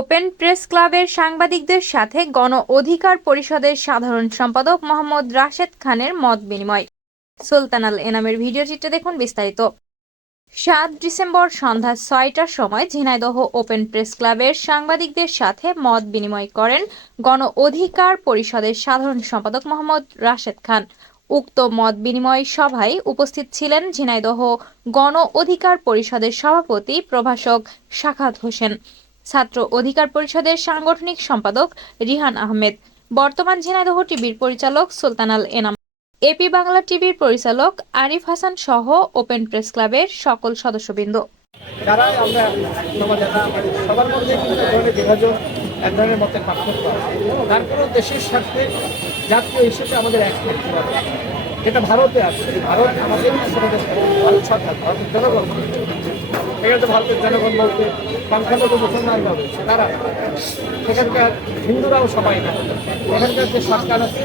Open press ক্লাবের সাংবাদিকদের সাথে গণ অধিকার পরিষদের সাধারণ সম্পাদক মোহাম্মদ রাশেদ খানের মত বিনিময়। সুলতানাল এনামের ভিডিও চিত্রে দেখুন বিস্তারিত। সাত ডিসেম্বর সন্ধ্যা ছয়টার সময় ঝিনাইদহ ওপেন প্রেস ক্লাবের সাংবাদিকদের সাথে মত বিনিময় করেন গণ অধিকার পরিষদের সাধারণ সম্পাদক মোহাম্মদ রাশেদ খান। উক্ত মত বিনিময় সভায় উপস্থিত ছিলেন ঝিনাইদহ গণ অধিকার পরিষদের সভাপতি প্রভাষক শাখাত হোসেন। ছাত্র অধিকার পরিষদের সাংগঠনিক সম্পাদক রিহান আহমেদ। বর্তমান ঝিনাইদহ টিভির পরিচালক সুলতানাল এনাম। এপি বাংলা টিভির পরিচালক আরিফ হাসান সহ ওপেন প্রেস ক্লাবের সকল সদস্যবৃন্দ। এক ধরনের মতের পার্থক্য আছে। তারপরেও দেশের স্বার্থে জাতীয় হিসেবে আমাদের এক ভারতে আছে। ভারত আমাদের ভারত সরকার জনগণ। এখানে তো ভারতের জনগণ বলতে সংখ্যালঘু মুসলমান হবে তারা সেখানকার হিন্দুরাও সবাই না। এখানকার যে সরকার আছে